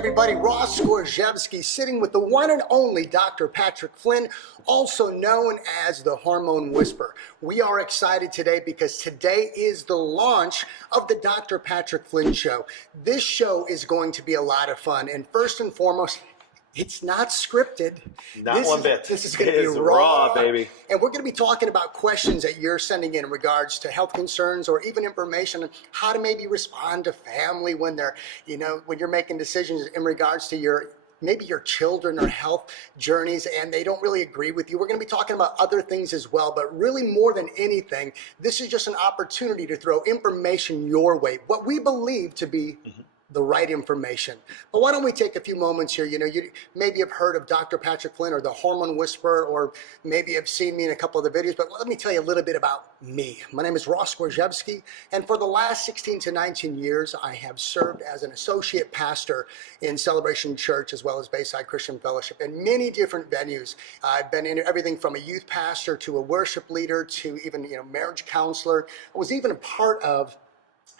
everybody, Ross Skorzewski sitting with the one and only Dr. Patrick Flynn, also known as the Hormone Whisperer. We are excited today because today is the launch of the Dr. Patrick Flynn Show. This show is going to be a lot of fun, and first and foremost, it's not scripted. Not one bit. This is going to be raw, baby. And we're going to be talking about questions that you're sending in regards to health concerns or even information on how to maybe respond to family when they're, when you're making decisions in regards to maybe your children or health journeys and they don't really agree with you. We're going to be talking about other things as well, but really more than anything, this is just an opportunity to throw information your way, what we believe to be the right information. But why don't we take a few moments here? You maybe have heard of Dr. Patrick Flynn or the Hormone Whisperer, or maybe have seen me in a couple of the videos, but let me tell you a little bit about me. My name is Ross Skorzewski, and for the last 16 to 19 years, I have served as an associate pastor in Celebration Church as well as Bayside Christian Fellowship in many different venues. I've been in everything from a youth pastor to a worship leader to even, marriage counselor. I was even a part of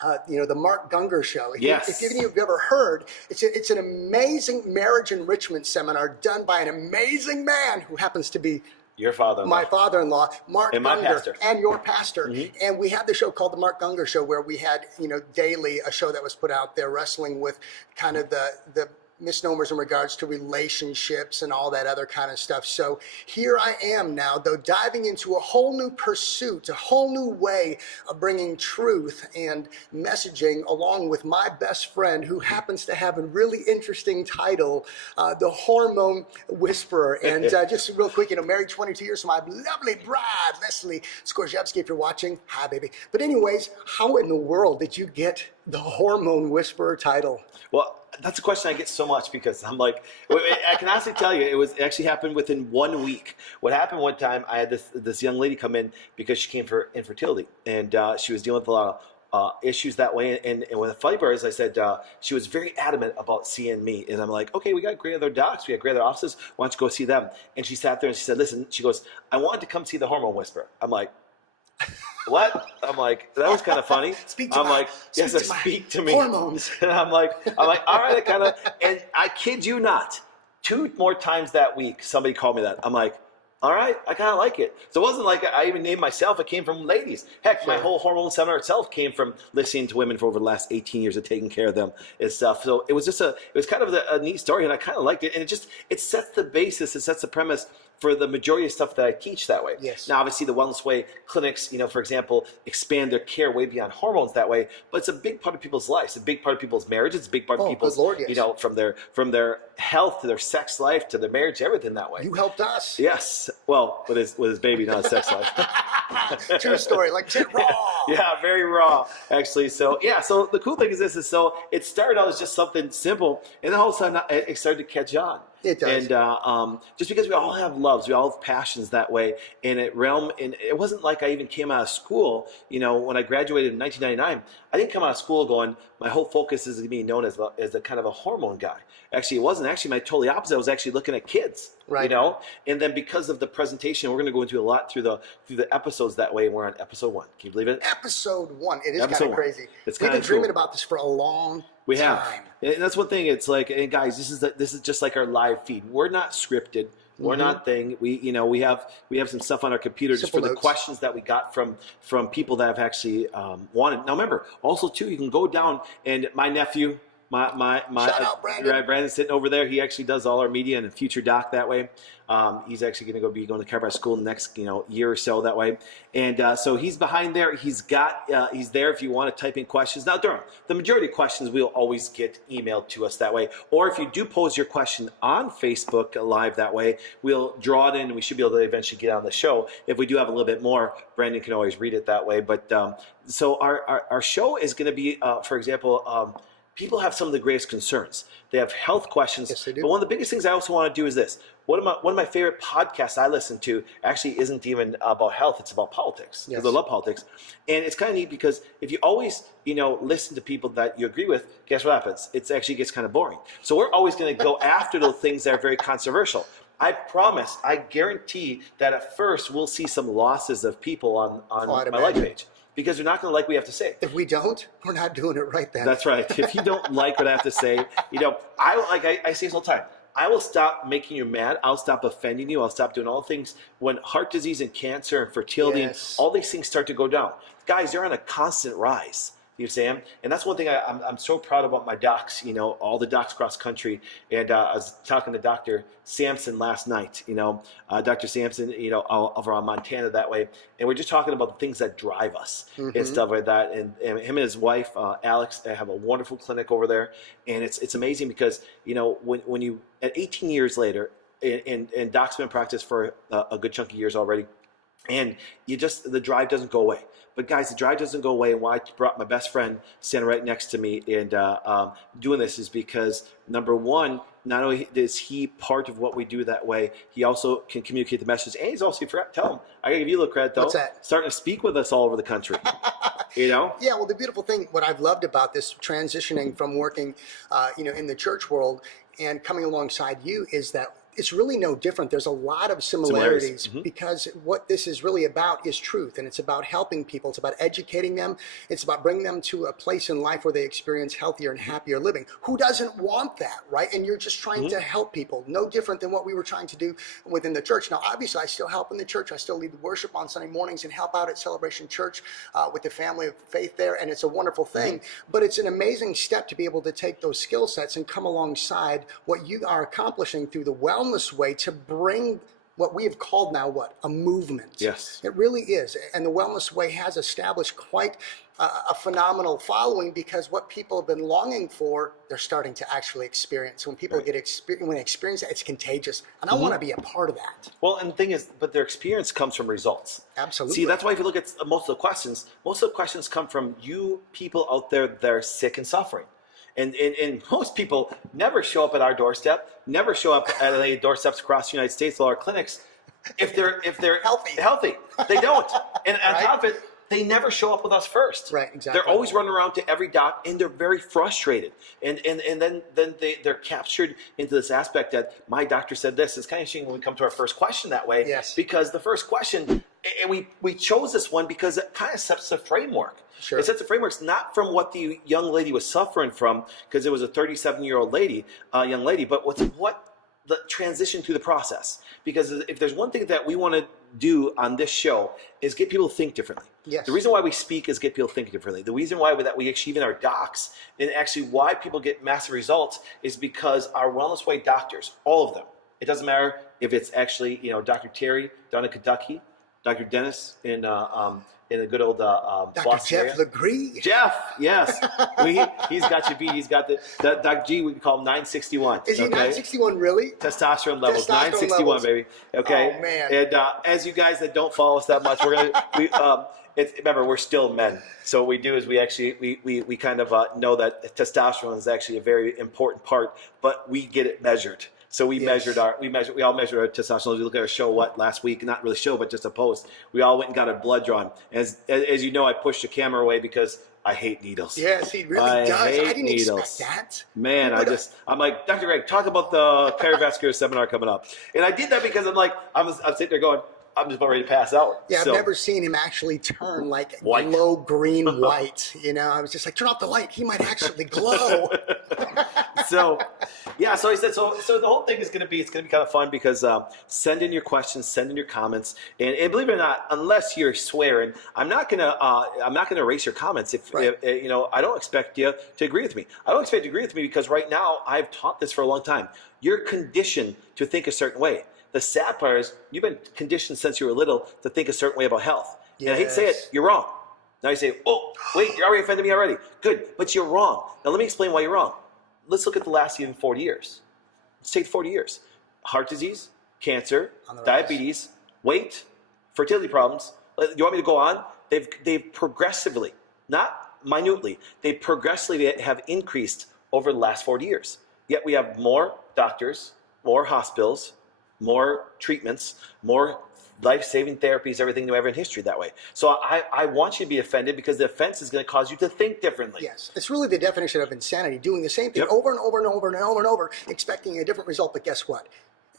the Mark Gungor Show. If you've ever heard, it's an amazing marriage enrichment seminar done by an amazing man who happens to be your father-in-law. My father-in-law, Mark and my Gungor, pastor. And your pastor. And we had the show called the Mark Gungor Show, where we had, daily a show that was put out there wrestling with kind of the misnomers in regards to relationships and all that other kind of stuff. So here I am now, though, diving into a whole new pursuit, a whole new way of bringing truth and messaging along with my best friend who happens to have a really interesting title, the Hormone Whisperer. And just real quick, married 22 years to my lovely bride, Leslie Skorzewski, if you're watching. Hi, baby. But anyways, how in the world did you get the Hormone Whisperer title? Well, that's a question I get so much because I'm like, I can honestly tell you, it actually happened within 1 week. What happened one time, I had this young lady come in because she came for infertility, and she was dealing with a lot of issues that way. And with the funny part is, I said, she was very adamant about seeing me. And I'm like, okay, we got great other docs, we got great other offices, why don't you go see them? And she sat there and she said, listen, she goes, I wanted to come see the Hormone Whisperer. I'm like, what? I'm like, that was kind of funny. Speak to me. Hormones. And I'm like, all right, and I kid you not, 2 more times that week, somebody called me that. I'm like, all right, I kind of like it. So it wasn't like I even named myself. It came from ladies. Heck, my whole hormone seminar itself came from listening to women for over the last 18 years and taking care of them and stuff. So it was just it was kind of a neat story, and I kind of liked it. And it sets the basis, it sets the premise for the majority of stuff that I teach that way. Yes. Now, obviously, the Wellness Way clinics, for example, expand their care way beyond hormones that way. But it's a big part of people's lives. It's a big part of people's marriage. It's a big part of people's, from their health to their sex life to their marriage, everything that way. You helped us. Yes. Well, with his baby, not his sex life. True story, like raw. Yeah, very raw, actually. So so the cool thing is this: so it started out as just something simple, and then all of a sudden it started to catch on. It does. And just because we all have loves, we all have passions that way. And it wasn't like I even came out of school. When I graduated in 1999, I didn't come out of school going, my whole focus is to be known as a kind of a hormone guy. Actually, it wasn't. Actually, my totally opposite. I was actually looking at kids. Right. And then because of the presentation, we're going to go into a lot through the episodes that way. And we're on episode 1. Can you believe it? Episode 1. It is kind of crazy. We've been dreaming about this for a long We time. have. And that's one thing. It's like, and guys, this is just like our live feed. We're not scripted. We're not thing. We have some stuff on our computer just for the questions that we got from people that have actually wanted. Now remember, also too, you can go down, and my nephew, my shout out Brandon. Brandon's sitting over there. He actually does all our media and a future doc that way. He's actually going to go to chiropractic school in the next year or so that way. And so he's behind there. He's there if you want to type in questions. Now, Durham, the majority of questions we'll always get emailed to us that way. Or if you do pose your question on Facebook Live that way, we'll draw it in and we should be able to eventually get on the show. If we do have a little bit more, Brandon can always read it that way. But so our show is going to be, for example, people have some of the greatest concerns. They have health questions. Yes, they do. But one of the biggest things I also want to do is this. One of my favorite podcasts I listen to actually isn't even about health. It's about politics. Because I love politics. And it's kind of neat because if you always, listen to people that you agree with, guess what happens? It actually gets kind of boring. So we're always going to go after those things that are very controversial. I promise, I guarantee that at first we'll see some losses of people on my like page. because they're not going to like what we have to say. If we don't, we're not doing it right then. That's right. If you don't like what I have to say, I say this all the time. I will stop making you mad. I'll stop offending you. I'll stop doing all the things when heart disease and cancer and fertility and all these things start to go down. Guys, they're on a constant rise. You understand? And that's one thing I'm so proud about my docs, all the docs across country. And I was talking to Dr. Sampson last night, Dr. Sampson, over on Montana that way. And we're just talking about the things that drive us and stuff like that. And him and his wife, Alex, have a wonderful clinic over there. And it's amazing because, when you, at 18 years later, and doc's been in practice for a good chunk of years already, and the drive doesn't go away. But guys, the drive doesn't go away. And why I brought my best friend standing right next to me and doing this is because, number one, not only is he part of what we do that way, he also can communicate the message. And he's also, tell him, I got to give you a little credit though. What's that? Starting to speak with us all over the country. Yeah, well, the beautiful thing, what I've loved about this transitioning from working, in the church world and coming alongside you is that it's really no different. There's a lot of similarities because what this is really about is truth, and it's about helping people. It's about educating them. It's about bringing them to a place in life where they experience healthier and happier living. Who doesn't want that, right? And you're just trying to help people. No different than what we were trying to do within the church. Now, obviously, I still help in the church. I still lead the worship on Sunday mornings and help out at Celebration Church with the family of faith there, and it's a wonderful thing. But it's an amazing step to be able to take those skill sets and come alongside what you are accomplishing through the wellness way to bring what we have called now a movement. Yes. It really is. And the Wellness Way has established quite a phenomenal following because what people have been longing for, they're starting to actually experience. When people when they experience it, it's contagious. And I want to be a part of that. Well, and the thing is, but their experience comes from results. Absolutely. See, that's why if you look at most of the questions come from you people out there that are sick and suffering. And most people never show up at our doorstep, never show up at any doorsteps across the United States, all our clinics, if they're healthy. They don't. And on top of it, they never show up with us first. Right, exactly. They're always running around to every doc, and they're very frustrated. And then they're captured into this aspect that my doctor said this. It's kind of interesting when we come to our first question that way. Yes. Because the first question, and we chose this one because it kind of sets the framework. Sure. It sets the frameworks not from what the young lady was suffering from, because it was a 37-year-old young lady, but what the transition through the process. Because if there's one thing that we want to do on this show is get people to think differently. Yes. The reason why we speak is get people to think differently. The reason why that we achieve in our docs and actually why people get massive results is because our Wellness Way doctors, all of them, it doesn't matter if it's actually Dr. Terry down in Kentucky, Dr. Dennis in the good old Dr. Boston Jeff area. Legree. Jeff, yes. He's got you beat. He's got the Dr. G, we can call him 961. Is he 961 really? Testosterone levels, Testosterone 961, levels. baby. Okay. Oh, man. And as you guys that don't follow us that much, remember, we're still men. So what we do is we kind of know that testosterone is actually a very important part, but we get it measured. So we all measured our testosterone. We look at our show last week, not really show, but just a post. We all went and got our blood drawn. As you know, I pushed the camera away because I hate needles. Yes, he really does. I didn't expect that. Man, I'm like, Dr. Greg, talk about the cardiovascular seminar coming up. And I did that because I'm sitting there going, I'm just about ready to pass out. Yeah, I've never seen him actually turn like white. Glow green white. I was just like, turn off the light. He might actually glow. So he said, so the whole thing is going to be kind of fun because send in your questions, send in your comments, and believe it or not, unless you're swearing, I'm not gonna erase your comments. If I don't expect you to agree with me. I don't expect you to agree with me because right now I've taught this for a long time. You're conditioned to think a certain way. The sad part is you've been conditioned since you were little to think a certain way about health. Yes. And I hate to say it, you're wrong. Now you say, oh, wait, you're already offended me already. Good, but you're wrong. Now let me explain why you're wrong. Let's look at the last even 40 years. Let's take 40 years. Heart disease, cancer, diabetes, weight, fertility problems. You want me to go on? They've progressively, not minutely, they progressively have increased over the last 40 years. Yet we have more doctors, more hospitals, more treatments, more life-saving therapies, everything new ever in history that way. So I want you to be offended because the offense is going to cause you to think differently. Yes, it's really the definition of insanity, doing the same thing over and over and over and over and over, expecting a different result. But guess what?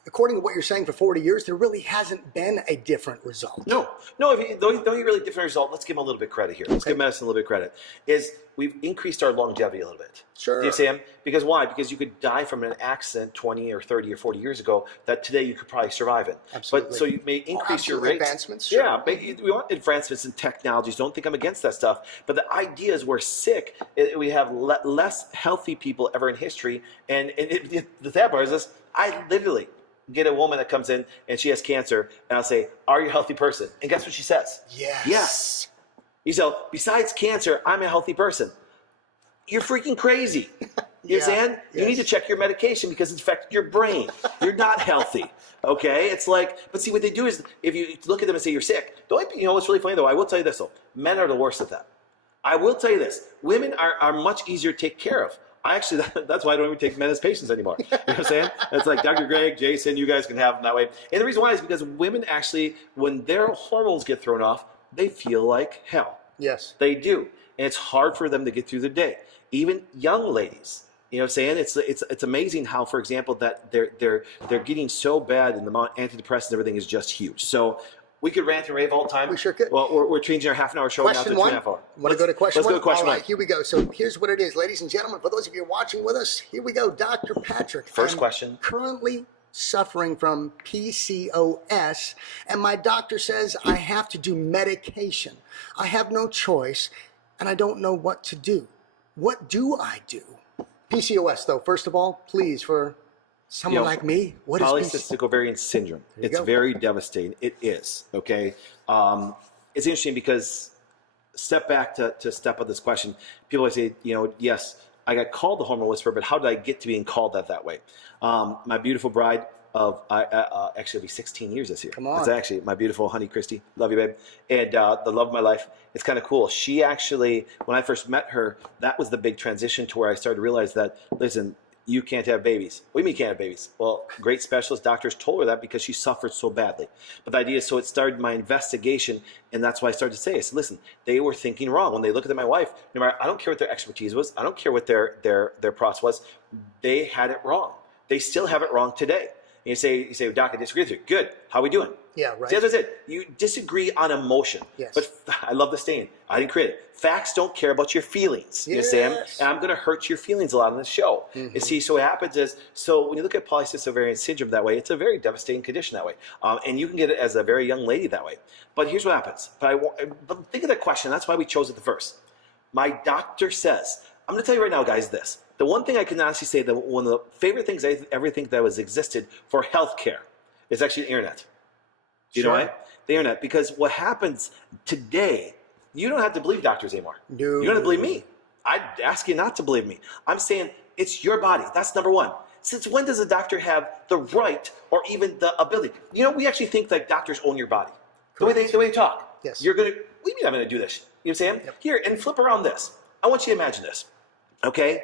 according to what you're saying, for 40 years, there really hasn't been a different result. No. If don't you really different result? Let's give them a little bit of credit here. Let's give medicine a little bit of credit. Is we've increased our longevity a little bit. Sure. Do you see? Because why? Because you could die from an accident 20 or 30 or 40 years ago that today you could probably survive in. Absolutely. But so you may increase your rates. Advancements. Sure. Yeah, we want advancements in technologies. Don't think I'm against that stuff. But the idea is we're sick. We have less healthy people ever in history. And the sad part is this: I literally get a woman that comes in and she has cancer, and I'll say, "Are you a healthy person?" And guess what she says? Yes. Yes. You say, "Besides cancer, I'm a healthy person." You're freaking crazy. You understand? You need to check your medication because it's affecting your brain. You're not healthy. Okay? It's like, but see, what they do is, if you look at them and say you're sick, you know what's really funny though? I will tell you this though. Men are the worst at that. I will tell you this. Women are much easier to take care of. That's why I don't even take men as patients anymore. You know what I'm saying? It's like Dr. Greg, Jason, you guys can have them that way. And the reason why is because women actually, when their hormones get thrown off, they feel like hell. Yes. They do. And it's hard for them to get through the day. Even young ladies, you know what I'm saying? It's amazing how, for example, that they're getting so bad, and the amount of antidepressants and everything is just huge. So we could rant and rave all the time. We sure could. Well, we're changing our half an hour show now to 2.5 hours. Want to go to question one? Let's go to question All one. right, here we go. So here's what it is, ladies and gentlemen. For those of you watching with us, here we go. Dr. Patrick. First question. Currently suffering from PCOS, and my doctor says I have to do medication. I have no choice, and I don't know what to do. What do I do? PCOS, though, first of all, please, for someone like me, what is polycystic ovarian syndrome? It's very devastating. It is, okay? It's interesting because step back to step up this question. People always say, yes, I got called the Hormone Whisperer, but how did I get to being called that way? My beautiful bride of, actually it'll be 16 years this year. Come on. It's actually my beautiful honey, Christy. Love you, babe. And the love of my life. It's kind of cool. She actually, when I first met her, that was the big transition to where I started to realize that, listen, you can't have babies. What do you mean you can't have babies? Well, great specialist doctors told her that because she suffered so badly. But the idea is, so it started my investigation, and that's why I started to say, I said, listen, they were thinking wrong. When they looked at my wife, no matter, I don't care what their expertise was, I don't care what their process was, they had it wrong. They still have it wrong today. And you say, Doc, I disagree with you. Good. How are we doing? Yeah, right. See, that's it. You disagree on emotion. Yes. But I love the saying. I didn't create it. Facts don't care about your feelings. You understand? And I'm going to hurt your feelings a lot on this show. Mm-hmm. You see, so what happens is, so when you look at polycystic ovarian syndrome that way, it's a very devastating condition that way. And you can get it as a very young lady that way. But here's what happens. But think of that question. That's why we chose it the first. My doctor says, I'm going to tell you right now, guys, this. The one thing I can honestly say that one of the favorite things I ever think that was existed for healthcare is actually the internet. You know why? The internet. Because what happens today, you don't have to believe doctors anymore. No. You don't have to believe me. I'd ask you not to believe me. I'm saying it's your body. That's number one. Since when does a doctor have the right or even the ability? We actually think that doctors own your body. The way they talk. Yes. You're going to, what do you mean I'm going to do this? You know what I'm saying? Yep. Here, and flip around this. I want you to imagine this. Okay?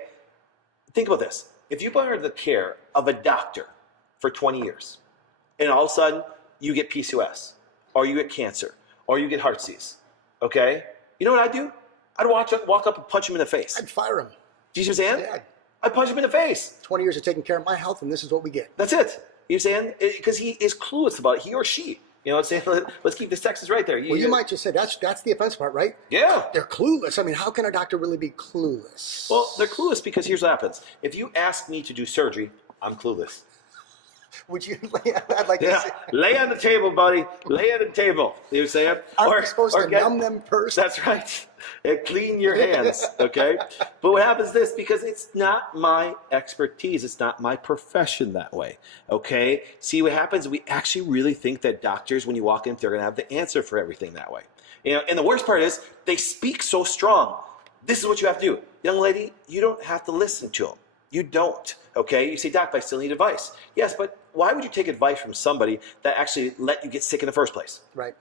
Think about this. If you've been under the care of a doctor for 20 years, and all of a sudden you get PCOS, or you get cancer, or you get heart disease, okay? You know what I'd do? I'd walk up and punch him in the face. I'd fire him. Do you see what I'm saying? Yeah. I'd punch him in the face. 20 years of taking care of my health, and this is what we get. That's it. You know what I'm saying? Because he is clueless about it, he or she. You know what I'm saying? Let's keep this Texas right there. You might just say that's the offensive part, right? Yeah. They're clueless. I mean, how can a doctor really be clueless? Well, they're clueless because here's what happens. If you ask me to do surgery, I'm clueless. Would you lay I'd like to say. Lay on the table, buddy. Lay on the table. You know what I'm saying? Aren't we supposed to numb them first? That's right. And clean your hands, okay? But what happens is this, because it's not my expertise. It's not my profession that way, okay? See, what happens, we actually really think that doctors, when you walk in, they're going to have the answer for everything that way. And the worst part is, they speak so strong. This is what you have to do. Young lady, you don't have to listen to them. You don't, okay? You say, Doc, but I still need advice. Yes, but why would you take advice from somebody that actually let you get sick in the first place? Right.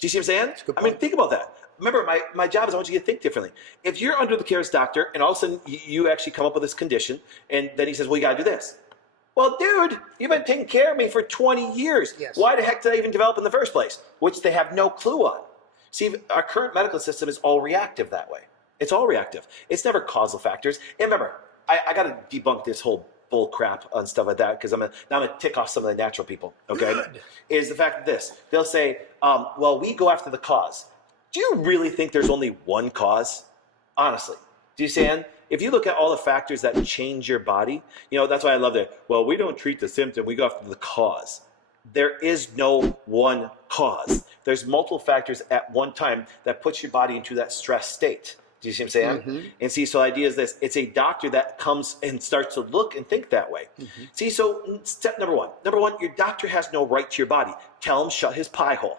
Do you see what I'm saying? I mean, think about that. Remember, my job is I want you to think differently. If you're under the care of this doctor and all of a sudden you actually come up with this condition and then he says, well, you got to do this. Well, dude, you've been taking care of me for 20 years. Yes. Why the heck did I even develop in the first place? Which they have no clue on. See, our current medical system is all reactive that way. It's all reactive. It's never causal factors. And remember, I got to debunk this whole bull crap on stuff like that because now I'm going to tick off some of the natural people, okay? Good. Is the fact that this. They'll say, well, we go after the cause. Do you really think there's only one cause? Honestly. Do you understand? If you look at all the factors that change your body, that's why I love that. Well, we don't treat the symptom, we go after the cause. There is no one cause. There's multiple factors at one time that puts your body into that stress state. Do you see what I'm saying? Mm-hmm. And see, so the idea is this. It's a doctor that comes and starts to look and think that way. Mm-hmm. See, so step number one. Number one, your doctor has no right to your body. Tell him shut his pie hole.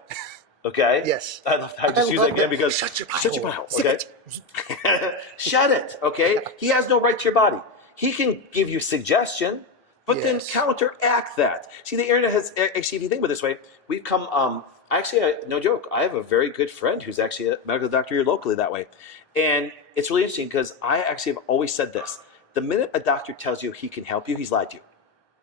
Okay? Yes. I just use that again because shut your pie hole. Okay? Shut it. Okay? He has no right to your body. He can give you suggestion, but then counteract that. See, the internet has actually, if you think about it this way, we've come. Actually, no joke. I have a very good friend who's actually a medical doctor here locally that way, and it's really interesting because I actually have always said this: the minute a doctor tells you he can help you, he's lied to you.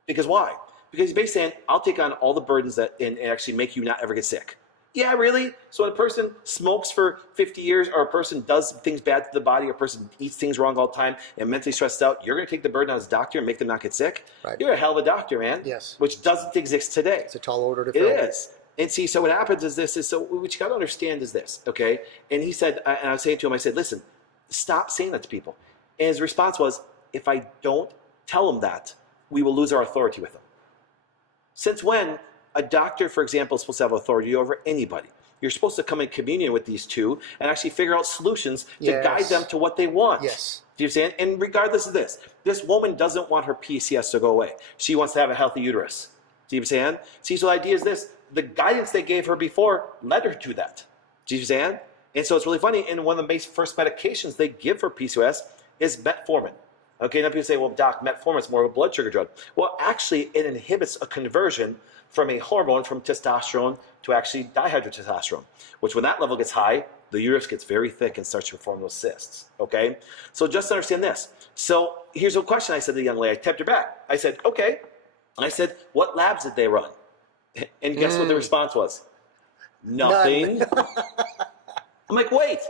Because why? Because he's basically saying, "I'll take on all the burdens that and actually make you not ever get sick." Yeah, really? So when a person smokes for 50 years or a person does things bad to the body or a person eats things wrong all the time and mentally stressed out, you're going to take the burden on his doctor and make them not get sick? Right. You're a hell of a doctor, man. Yes. Which doesn't exist today. It's a tall order to fill. It is. And see, so what happens is this, so what you got to understand is this, okay? And he said, and I was saying to him, I said, listen, stop saying that to people. And his response was, if I don't tell them that, we will lose our authority with them. Since when a doctor, for example, is supposed to have authority over anybody? You're supposed to come in communion with these two and actually figure out solutions to guide them to what they want. Yes. Do you understand? And regardless of this woman doesn't want her PCOS to go away. She wants to have a healthy uterus. Do you understand? See, so the idea is this. The guidance they gave her before led her to that. Do you understand? And so it's really funny. And one of the first medications they give for PCOS is metformin. Okay, now people say, well, doc, metformin is more of a blood sugar drug. Well, actually, it inhibits a conversion from a hormone from testosterone to actually dihydrotestosterone, which when that level gets high, the uterus gets very thick and starts to form those cysts, okay? So just understand this. So here's a question I said to the young lady. I tapped her back. I said, okay. I said, what labs did they run? And guess what the response was? Nothing. I'm like, wait.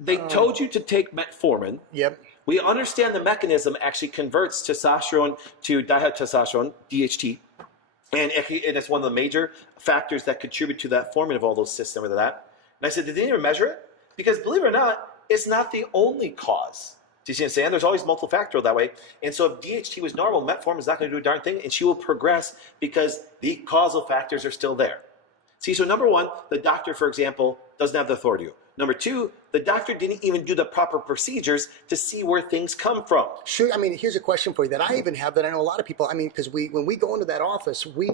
They told you to take metformin. Yep. We understand the mechanism actually converts testosterone to dihydrotestosterone, DHT. And it's one of the major factors that contribute to that forming of all those cysts and with that. And I said, did they even measure it? Because believe it or not, it's not the only cause. Do you see what I'm saying? There's always multiple factorial that way. And so if DHT was normal, metformin is not going to do a darn thing, and she will progress because the causal factors are still there. See, so number one, the doctor, for example, doesn't have the authority. Number two, the doctor didn't even do the proper procedures to see where things come from. Sure. I mean, here's a question for you that I even have that I know a lot of people, I mean, because when we go into that office, we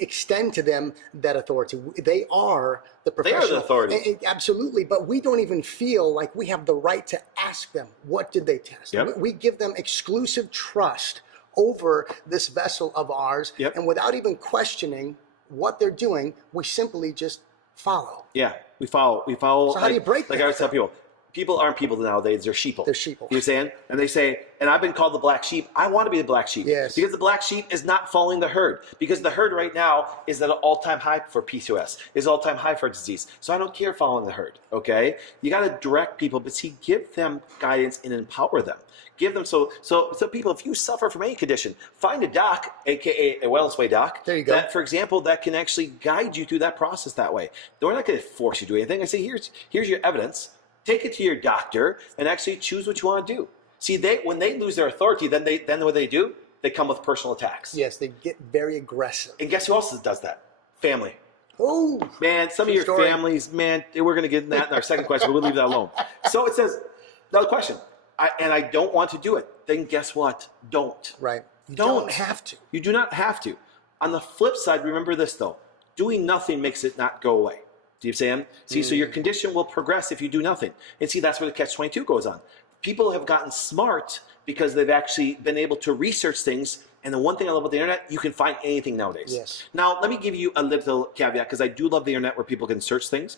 extend to them that authority. They are the professional. They are the authority. Absolutely. But we don't even feel like we have the right to ask them, what did they test? Yep. We give them exclusive trust over this vessel of ours. Yep. And without even questioning what they're doing, we simply just follow. Yeah, we follow. So how do you break that? Like I always tell people aren't people nowadays, they're sheeple. They're sheeple. You know what I'm saying? And they say, and I've been called the black sheep. I want to be the black sheep. Yes. Because the black sheep is not following the herd. Because the herd right now is at an all-time high for PCOS, is all-time high for disease. So I don't care following the herd, okay? You got to direct people, but see, give them guidance and empower them. Give them, so people, if you suffer from any condition, find a doc, aka a Wellness Way doc. There you go. That, for example, that can actually guide you through that process that way. We're not going to force you to do anything. I say, here's your evidence. Take it to your doctor and actually choose what you want to do. See, when they lose their authority, then what they do? They come with personal attacks. Yes, they get very aggressive. And guess who else does that? Family. Oh, man, some of your families, man, we're going to get in that in our second question, but we'll leave that alone. So it says, another question. I don't want to do it. Then guess what? Don't. Right. You don't have to. You do not have to. On the flip side, remember this though. Doing nothing makes it not go away. Do you understand? See, so your condition will progress if you do nothing. And see, that's where the catch-22 goes on. People have gotten smart because they've actually been able to research things. And the one thing I love about the internet, you can find anything nowadays. Yes. Now, let me give you a little caveat because I do love the internet where people can search things.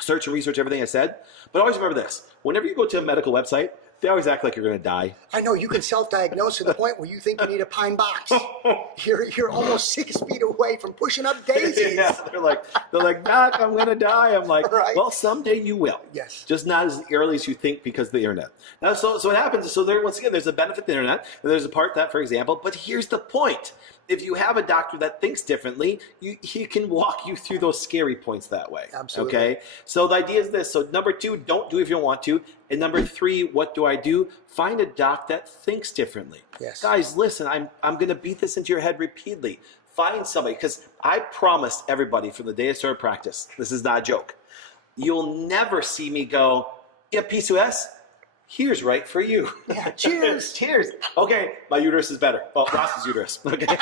Search and research everything I said. But always remember this. Whenever you go to a medical website, they always act like you're going to die. I know you can self-diagnose to the point where you think you need a pine box. You're almost 6 feet away from pushing up daisies. Yeah, they're like, Doc, I'm going to die. I'm like, Right. well, someday you will. Yes. Just not as early as you think because of the internet. Now, so what happens is, so there, once again, there's a benefit to the internet, and there's a part that, for example, but here's the point. If you have a doctor that thinks differently, he can walk you through those scary points that way. Absolutely. Okay? So the idea is this. So number 2, don't do it if you don't want to. And number 3, what do I do? Find a doc that thinks differently. Yes. Guys, listen, I'm going to beat this into your head repeatedly. Find somebody, because I promised everybody from the day I started practice, this is not a joke, you'll never see me go, yeah, PCOS, here's right for you. Yeah, cheers. Cheers. Okay, my uterus is better. Well, Ross's uterus. Okay.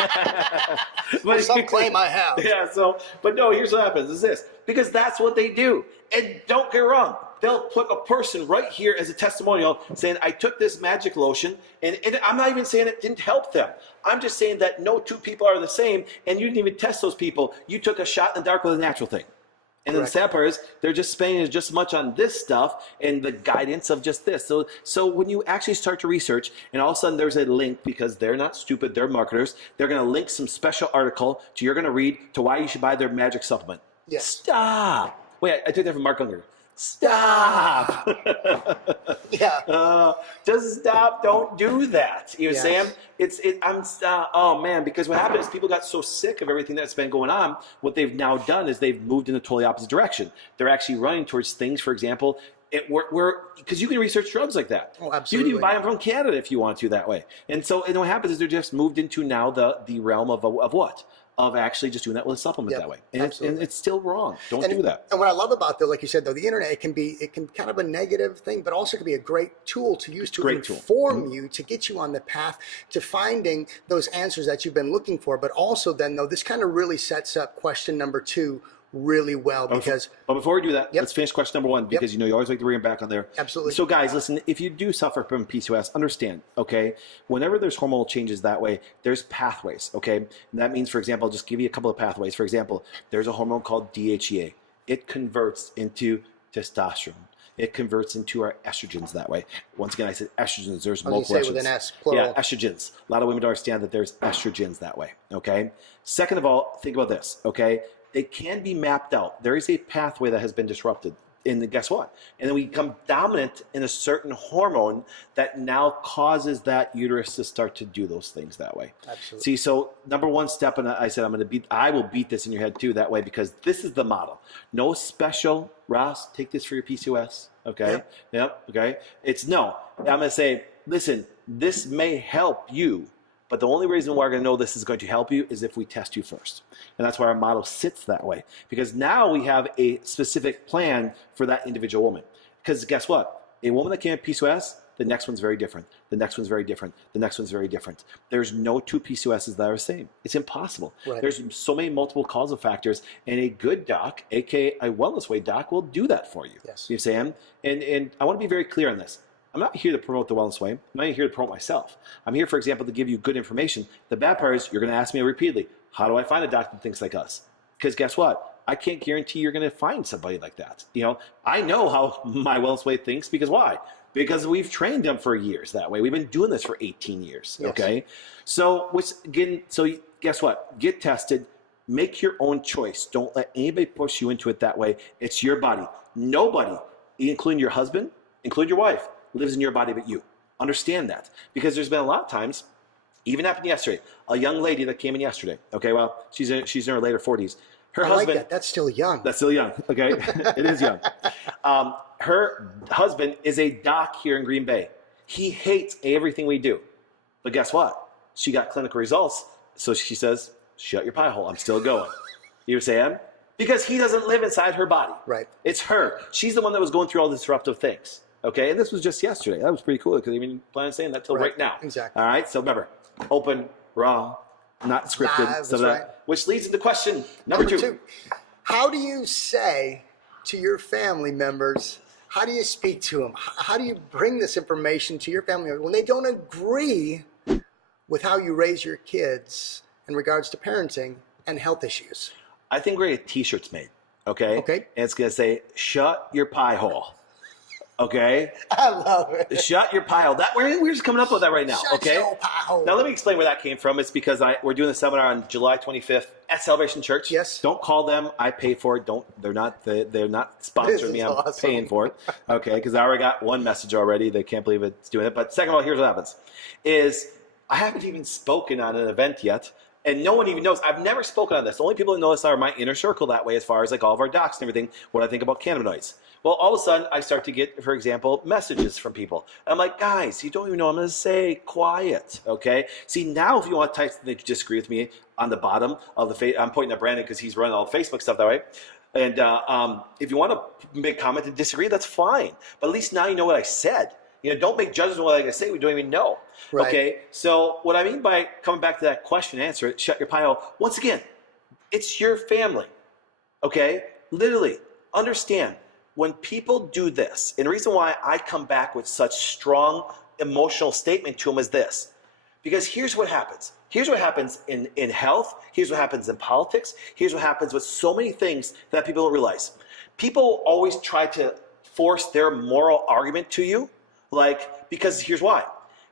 Well, some claim I have. Yeah, so, but no, here's what happens is this. Because that's what they do. And don't get wrong. They'll put a person right here as a testimonial saying, I took this magic lotion, and I'm not even saying it didn't help them. I'm just saying that no 2 people are the same, and you didn't even test those people. You took a shot in the dark with a natural thing. And then the sad part is they're just spending just as much on this stuff and the guidance of just this. So when you actually start to research, and all of a sudden there's a link, because they're not stupid, they're marketers, they're going to link some special article to you're going to read to why you should buy their magic supplement. Yes. Stop. Wait, I took that from Mark Unger. Stop. Yeah. Just stop. Don't do that. You know what I'm Yes. saying? Oh man, because what happened is people got so sick of everything that's been going on. What they've now done is they've moved in a totally opposite direction. They're actually running towards things, for example, because you can research drugs like that. Oh, You absolutely. can even buy them from Canada if you want to that way. And what happens is they're just moved into now the realm of what? Of actually just doing that with a supplement Yep, that way. And absolutely. it's still wrong. Don't do that. And what I love about, though, like you said, though, the internet, it can kind of a negative thing, but also can be a great tool to use to Great tool. inform you, to get you on the path to finding those answers that you've been looking for. But also then, though, this kind of really sets up question number 2 really well, because But before we do that, Yep. let's finish question number 1, because you always like to bring it back on there. Absolutely. So guys, listen, if you do suffer from PCOS, understand, okay, whenever there's hormonal changes that way, there's pathways, okay? And that means, for example, I'll just give you a couple of pathways. For example, there's a hormone called DHEA. It converts into testosterone. It converts into our estrogens that way. Once again, I said estrogens. There's I was multiple gonna say estrogens. with an S, plural. Yeah, estrogens. A lot of women don't understand that there's estrogens that way, okay? Second of all, think about this, okay? It can be mapped out. There is a pathway that has been disrupted. And then guess what? And then we become dominant in a certain hormone that now causes that uterus to start to do those things that way. Absolutely. See, so number 1 step, and I said I will beat this in your head too that way, because this is the model. No special, Ross, take this for your PCOS, okay? Yep, okay? It's no. I'm going to say, listen, this may help you, but the only reason why we're going to know this is going to help you is if we test you first. And that's why our model sits that way. Because now we have a specific plan for that individual woman. Because guess what? A woman that came with PCOS, the next one's very different. The next one's very different. The next one's very different. There's no 2 PCOSs that are the same. It's impossible. Right. There's so many multiple causal factors, and a good doc, aka a wellness way doc, will do that for you. Yes. You know what I'm saying? And I want to be very clear on this. I'm not here to promote the wellness way. I'm not here to promote myself. I'm here, for example, to give you good information. The bad part is you're going to ask me repeatedly, how do I find a doctor that thinks like us? Because guess what? I can't guarantee you're going to find somebody like that. You know, I know how my wellness way thinks, because why? Because we've trained them for years that way. We've been doing this for 18 years. Yes. Okay. So guess what? Get tested. Make your own choice. Don't let anybody push you into it that way. It's your body. Nobody, including your husband, including your wife, lives in your body but you. Understand that. Because there's been a lot of times, even happened yesterday, a young lady that came in yesterday. Okay, well, she's in her later 40s. Her I husband, like that. That's still young. that's still young, okay? It is young. Her husband is a doc here in Green Bay. He hates everything we do. But guess what? She got clinical results, so she says, shut your pie hole, I'm still going. You know what I'm saying? Because he doesn't live inside her body. Right. It's her. She's the one that was going through all the disruptive things. Okay, and this was just yesterday. That was pretty cool, because I didn't plan on saying that till right now. Exactly. All right, so remember, open, raw, not scripted, Live, stuff like that's that. right. Which leads into question number two. How do you say to your family members, how do you speak to them? How do you bring this information to your family members when they don't agree with how you raise your kids in regards to parenting and health issues? I think we're going to get t-shirts made, okay? Okay. And it's going to say, shut your pie hole. Okay? I love it. Shut your pie hole. We're just coming up with that right now. Shut Okay? your pie hole. Now let me explain where that came from. It's because we're doing a seminar on July 25th at Celebration Church. Yes. Don't call them. I pay for it. They're not sponsoring me. I'm awesome. paying for it. Okay? Because I already got one message already. They can't believe it's doing it. But second of all, here's what happens: is I haven't even spoken on an event yet. And no one even knows. I've never spoken on this. The only people that know this are my inner circle that way, as far as like all of our docs and everything, what I think about cannabinoids. Well, all of a sudden, I start to get, for example, messages from people. And I'm like, guys, you don't even know what I'm going to say. Quiet, okay? See, now if you want to type something that you disagree with me on the bottom of the I'm pointing at Brandon because he's running all the Facebook stuff that way. And if you want to make a comment and disagree, that's fine. But at least now you know what I said. You know, don't make judgments on what I say we don't even know. Right. Okay, so what I mean by coming back to that question and answer it, shut your pie hole. Once again, it's your family. Okay, literally understand when people do this, and the reason why I come back with such strong emotional statement to them is this, because here's what happens. Here's what happens in health. Here's what happens in politics. Here's what happens with so many things that people don't realize. People always try to force their moral argument to you. Like, because here's why.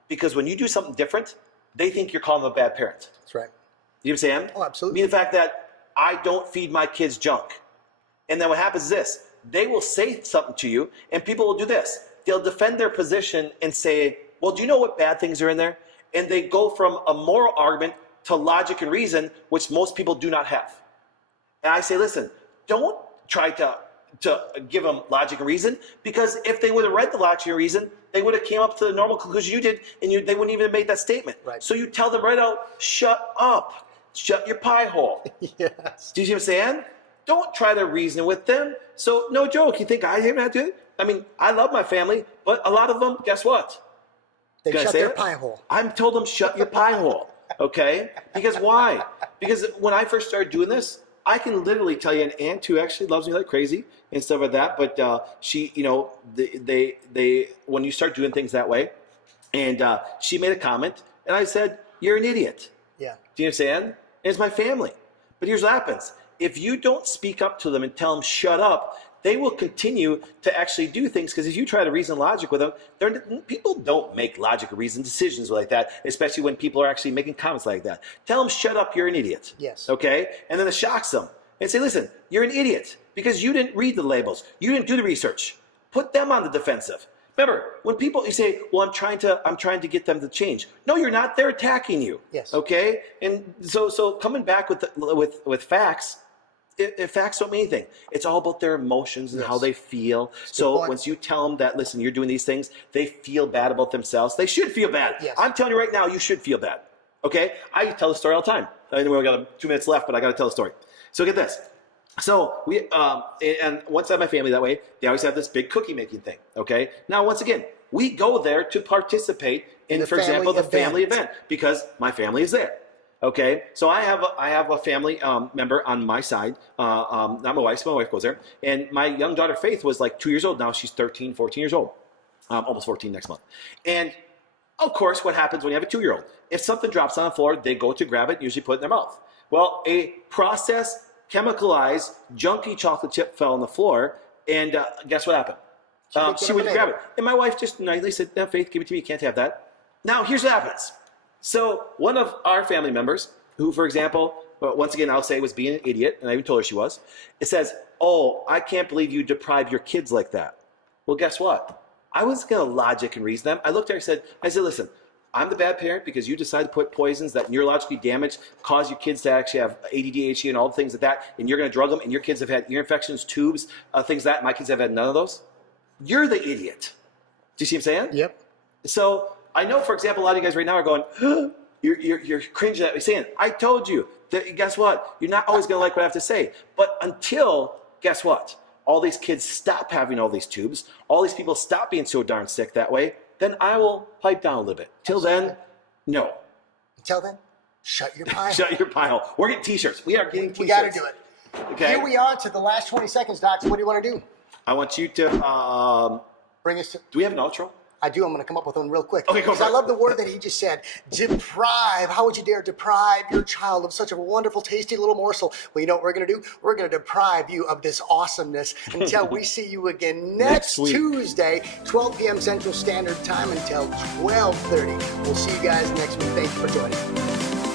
Because when you do something different, they think you're calling them a bad parent. That's right. You know what I'm saying? Oh, absolutely. I mean, the fact that I don't feed my kids junk. And then what happens is this. They will say something to you, and people will do this. They'll defend their position and say, well, do you know what bad things are in there? And they go from a moral argument to logic and reason, which most people do not have. And I say, listen, don't try to give them logic and reason, because if they would have read the logic and reason, they would have came up to the normal conclusion you did, and they wouldn't even have made that statement. Right. So you tell them right out, shut up, shut your pie hole. Yes. Do you see what I'm saying? Don't try to reason with them. So no joke, you think I didn't have to do it? I mean, I love my family, but a lot of them, guess what? They Can I shut say their it? pie hole. I'm told them shut your pie hole. Okay? Because why? Because when I first started doing this, I can literally tell you an aunt who actually loves me like crazy and stuff like that. But she, you know, they when you start doing things that way, and she made a comment, and I said, "You're an idiot." Yeah. Do you understand? And it's my family. But here's what happens: if you don't speak up to them and tell them shut up, they will continue to actually do things. Because if you try to reason logic with them, people don't make logic or reason decisions like that, especially when people are actually making comments like that. Tell them, shut up, you're an idiot. Yes. Okay? And then it shocks them. And say, listen, you're an idiot because you didn't read the labels. You didn't do the research. Put them on the defensive. Remember, when people, you say, well, I'm trying to get them to change. No, you're not. They're attacking you. Yes. Okay? And so coming back with facts, facts don't mean anything. It's all about their emotions and how they feel. So once you tell them that, listen, you're doing these things, they feel bad about themselves. They should feel bad. Yes. I'm telling you right now, you should feel bad. Okay? I tell the story all the time. Anyway, we got 2 minutes left, but I got to tell the story. So get this. So we and once I have my family that way, they always have this big cookie making thing. Okay? Now, once again, we go there to participate in, for example, the family event because my family is there. Okay, so I have a family member on my side, not my wife's. My wife goes there, and my young daughter Faith was like 2 years old. Now she's 13, 14 years old, almost 14 next month. And of course, what happens when you have a 2-year-old? If something drops on the floor, they go to grab it, usually put it in their mouth. Well, a processed, chemicalized, junky chocolate chip fell on the floor, and guess what happened? She went to grab it, and my wife just nicely said, "No, Faith, give it to me. You can't have that." Now, here's what happens. So one of our family members, who, for example, once again, I'll say was being an idiot, and I even told her she was, it says, "Oh, I can't believe you deprive your kids like that." Well, guess what? I was going to logic and reason them. I looked at her and I said, listen, I'm the bad parent because you decided to put poisons that neurologically damage, cause your kids to actually have ADD, ADHD, and all the things like that, and you're going to drug them, and your kids have had ear infections, tubes, things like that. My kids have had none of those. You're the idiot. Do you see what I'm saying? Yep. So I know, for example, a lot of you guys right now are going, you're cringing at me saying, I told you that, guess what? You're not always going to like what I have to say. But until, guess what? All these kids stop having all these tubes, all these people stop being so darn sick that way, then I will pipe down a little bit. Till then, no. Until then, shut your pie hole. Shut your pie hole. We're getting t-shirts. We are getting t-shirts. We got to do it. Okay. Here we are to the last 20 seconds, Doc. So what do you want to do? I want you to, Bring us to... do we have an outro? I do. I'm going to come up with one real quick. Okay, go Because for I it. love the word that he just said. Deprive. How would you dare deprive your child of such a wonderful, tasty little morsel? Well, you know what we're going to do? We're going to deprive you of this awesomeness until we see you again next week. Tuesday, 12 p.m. Central Standard Time until 12:30. We'll see you guys next week. Thank you for joining.